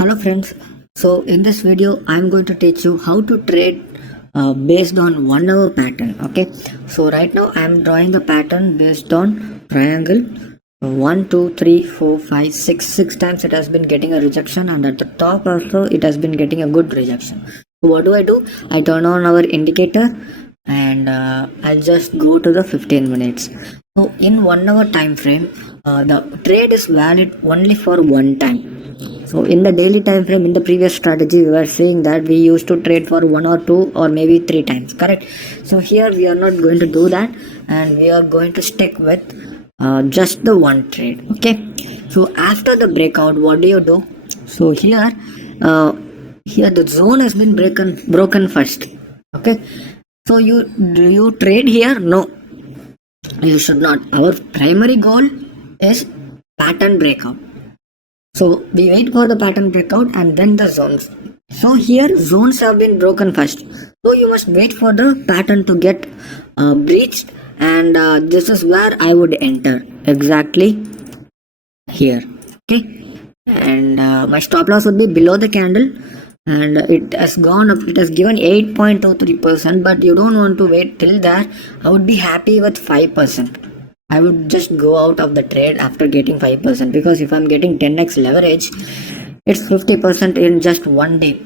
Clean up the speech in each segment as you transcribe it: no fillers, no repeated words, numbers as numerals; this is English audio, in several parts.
Hello friends, so in this video I'm going to teach you how to trade based on 1 hour pattern. Okay, so right now I'm drawing the pattern based on triangle 1 2 3 4 5 6. 6 times it has been getting a rejection, and at the top also it has been getting a good rejection. So what do? I turn on our indicator and I'll just go to the 15 minutes. So in 1 hour time frame, the trade is valid only for one time. So in the daily time frame, in the previous strategy, we were saying that we used to trade for 1 or 2 or maybe 3 times, correct? So here we are not going to do that, and we are going to stick with just the one trade. Okay. So after the breakout, what do? So uh, here the zone has been broken first. Okay. So do you trade here? No, you should not. Our primary goal is pattern breakout. So we wait for the pattern breakout and then the zones. So here zones have been broken first. So you must wait for the pattern to get breached, and this is where I would enter exactly here. Okay, and my stop loss would be below the candle, and it has gone up. It has given 8.23%, but you don't want to wait till there. I would be happy with 5%. I would just go out of the trade after getting 5%, because if I'm getting 10x leverage, it's 50% in just one day.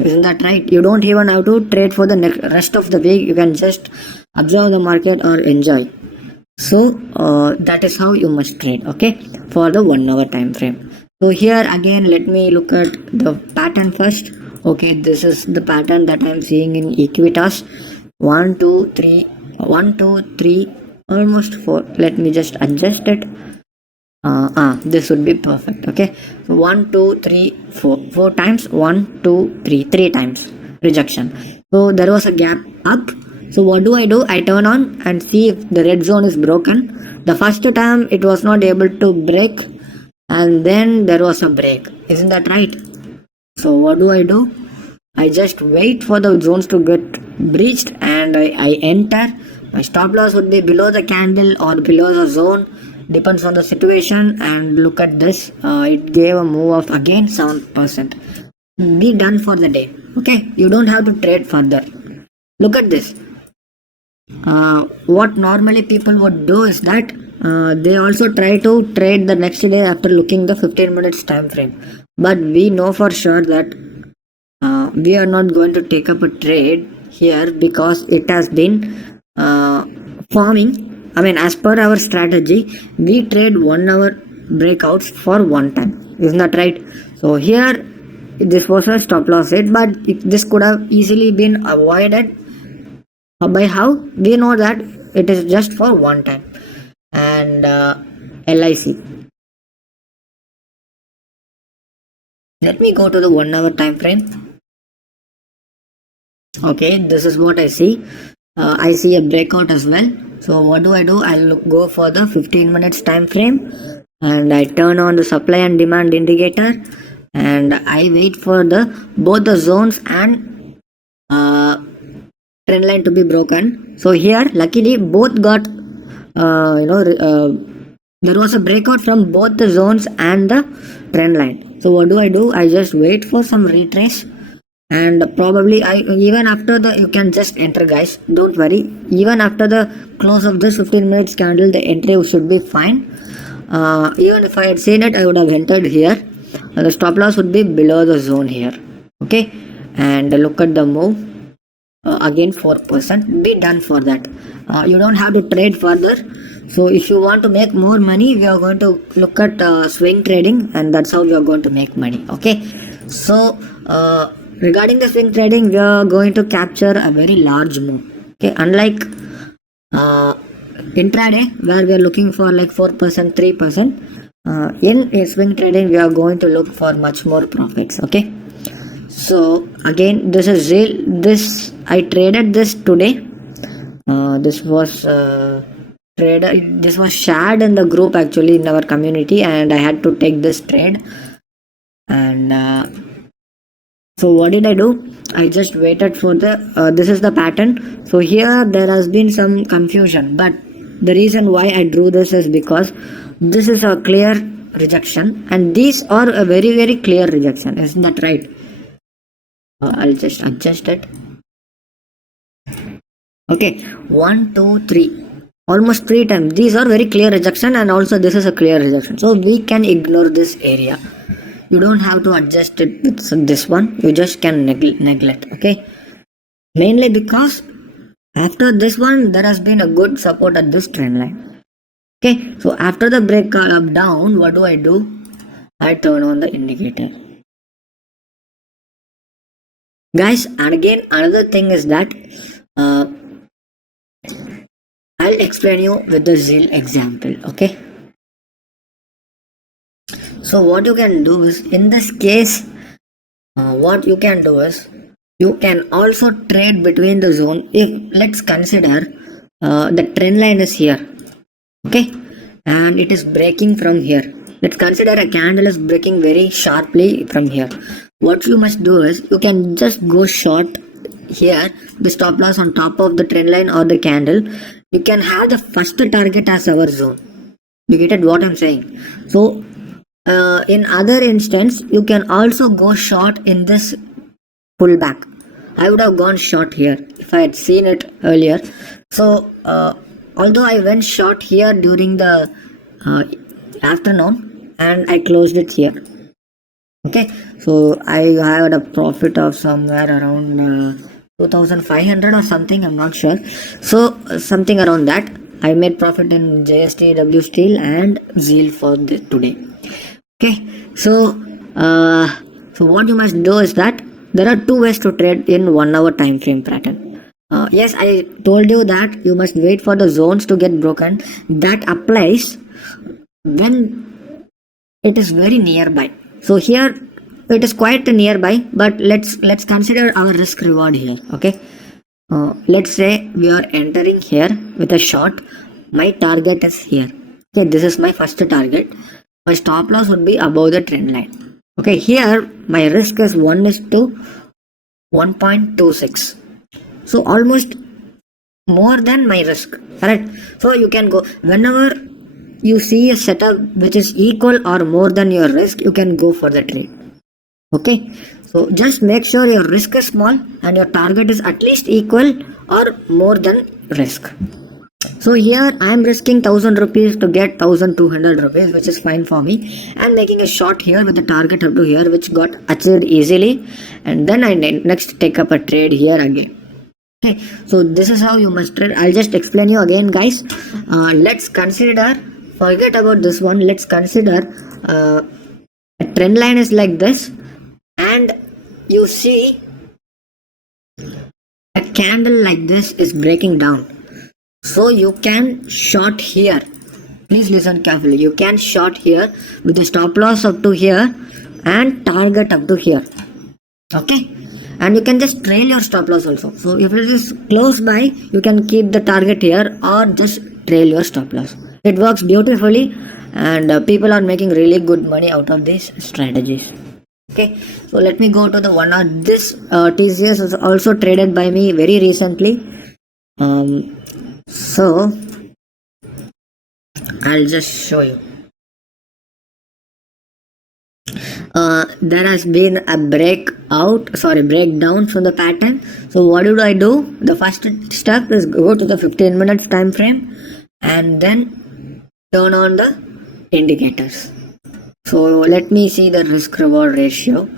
Isn't that right? You don't even have to trade for the rest of the week. You can just observe the market or enjoy. So that is how you must trade, okay, for the 1 hour time frame. So here again, let me look at the pattern first. Okay, this is the pattern that I'm seeing in Equitas. 1 2 3 1 2 3 almost 4. Let me just adjust it. This would be perfect. Okay, so 1 2 3 4 4 times, 1 2 3 3 times rejection. So there was a gap up. So what do? I turn on and see if the red zone is broken. The first time it was not able to break, and then there was a break. Isn't that right? So what do? I just wait for the zones to get breached, and I enter. My stop loss would be below the candle or below the zone, depends on the situation. And look at this, it gave a move of again 7%. Be done for the day. Okay, you don't have to trade further. Look at this. What normally people would do is that they also try to trade the next day after looking the 15 minutes time frame. But we know for sure that we are not going to take up a trade here, because it has been forming. I mean, as per our strategy, we trade 1 hour breakouts for one time. Isn't that right? So here this was a stop loss hit, but this could have easily been avoided. By how? We know that it is just for one time. And LIC. Let me go to the 1 hour time frame. Okay, this is what I see. I see a breakout as well. So what do? I'll go for the 15 minutes time frame, and I turn on the supply and demand indicator, and I wait for both the zones and trend line to be broken. So here luckily both got there was a breakout from both the zones and the trend line. So what do? I just wait for some retrace, and probably even after you can just enter, guys, don't worry. Even after the close of this 15 minutes candle, the entry should be fine. Even if I had seen it, I would have entered here. The stop loss would be below the zone here. Okay, and look at the move. Again 4%. Be done for that. You don't have to trade further. So if you want to make more money, we are going to look at swing trading, and that's how we are going to make money. Okay, so regarding the swing trading, we are going to capture a very large move. Okay, unlike intraday, where we are looking for like 4%, 3%, in swing trading we are going to look for much more profits. Okay, so again, this is real. I traded this today. This was traded. This was shared in the group, actually, in our community, and I had to take this trade. And so what did I do? I just waited for this is the pattern. So here there has been some confusion, but the reason why I drew this is because this is a clear rejection, and these are a very very clear rejection. Isn't that right? I'll just adjust it. Okay, 1 2 3, almost 3 times. These are very clear rejection, and also this is a clear rejection, so we can ignore this area. You don't have to adjust it with this one, you just can neglect. Okay, mainly because after this one there has been a good support at this trend line. Okay, so after the break up down, what do? I turn on the indicator, guys. And again, another thing is that uh, I'll explain you with the zeal example. Okay, so what you can do is, in this case, what you can do is, you can also trade between the zone. If let's consider the trend line is here, okay, and it is breaking from here. Let's consider a candle is breaking very sharply from here. What you must do is, you can just go short here, the stop loss on top of the trend line or the candle. You can have the first target as our zone. You get it what I'm saying? So in other instance, you can also go short in this pullback. I would have gone short here if I had seen it earlier. So although I went short here during the afternoon, and I closed it here. Okay, so I had a profit of somewhere around 2500 or something, I'm not sure. So something around that. I made profit in JST, W Steel and Zeal for today. Okay, so so what you must do is that there are two ways to trade in 1 hour time frame pattern. Yes, I told you that you must wait for the zones to get broken. That applies when it is very nearby. So here it is quite nearby, but let's consider our risk reward here. Okay, let's say we are entering here with a short. My target is here. Okay, this is my first target. My stop loss would be above the trend line. Okay, here my risk is 1:1.26. So almost more than my risk. Correct. So you can go whenever you see a setup which is equal or more than your risk, you can go for the trade. Okay, so just make sure your risk is small and your target is at least equal or more than risk. So here I am risking 1000 rupees to get 1200 rupees, which is fine for me. I am making a short here with the target up to here, which got achieved easily, and then I next take up a trade here again. Okay, so this is how you must trade. I'll just explain you again, guys. Let's consider, forget about this one, let's consider a trend line is like this, and you see a candle like this is breaking down. So you can short here. Please listen carefully. You can short here with the stop loss up to here and target up to here. Okay, and you can just trail your stop loss also. So if it is close by, you can keep the target here or just trail your stop loss. It works beautifully, and people are making really good money out of these strategies. Okay, so let me go to the one hour. This TCS is also traded by me very recently. So I'll just show you. There has been a breakdown from the pattern. So what do I do? The first step is go to the 15 minutes time frame and then turn on the indicators. So let me see the risk reward ratio.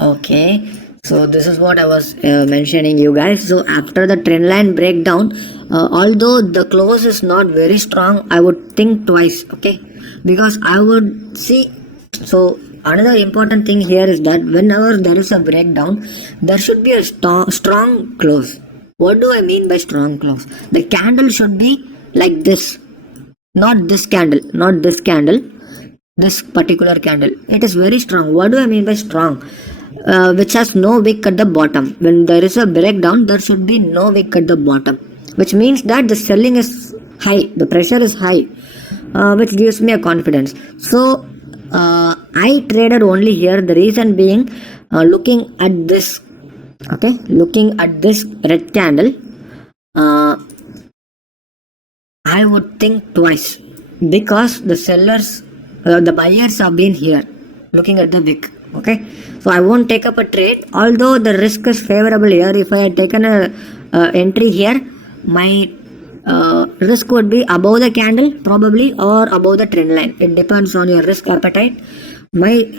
Okay, so this is what I was mentioning you guys. So after the trend line breakdown, although the close is not very strong, I would think twice. Okay, because I would see. So another important thing here is that whenever there is a breakdown, there should be a strong close. What do I mean by strong close? The candle should be like this, not this candle, this particular candle. It is very strong. What do I mean by strong? Which has no wick at the bottom. When there is a breakdown, there should be no wick at the bottom, which means that the selling is high, the pressure is high, which gives me a confidence. So I traded only here. The reason being, looking at this, okay, looking at this red candle, I would think twice, because the sellers the buyers have been here looking at the wick. Okay, so I won't take up a trade, although the risk is favorable here. If I had taken a entry here, my risk would be above the candle probably, or above the trend line. It depends on your risk appetite. My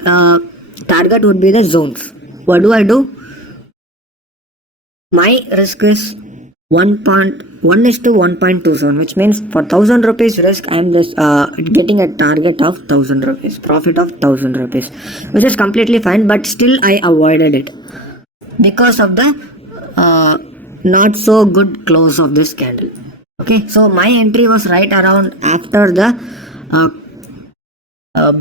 target would be the zones. What do? My risk is 1.1 is to 1.2 zone, which means for 1000 rupees risk, I am just getting a target of 1000 rupees, profit of 1000 rupees, which is completely fine, but still I avoided it because of the not so good close of this candle. Okay, so my entry was right around after the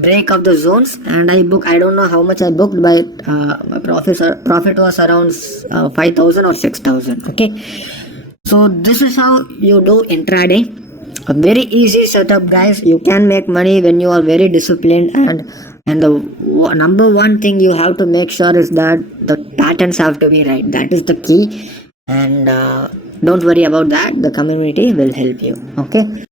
break of the zones, and I don't know how much I booked, but my profit was around 5000 or 6000. Okay, so this is how you do intraday. A very easy setup, guys. You can make money when you are very disciplined, and the number one thing you have to make sure is that the patterns have to be right. That is the key, and don't worry about that. The community will help you. Okay.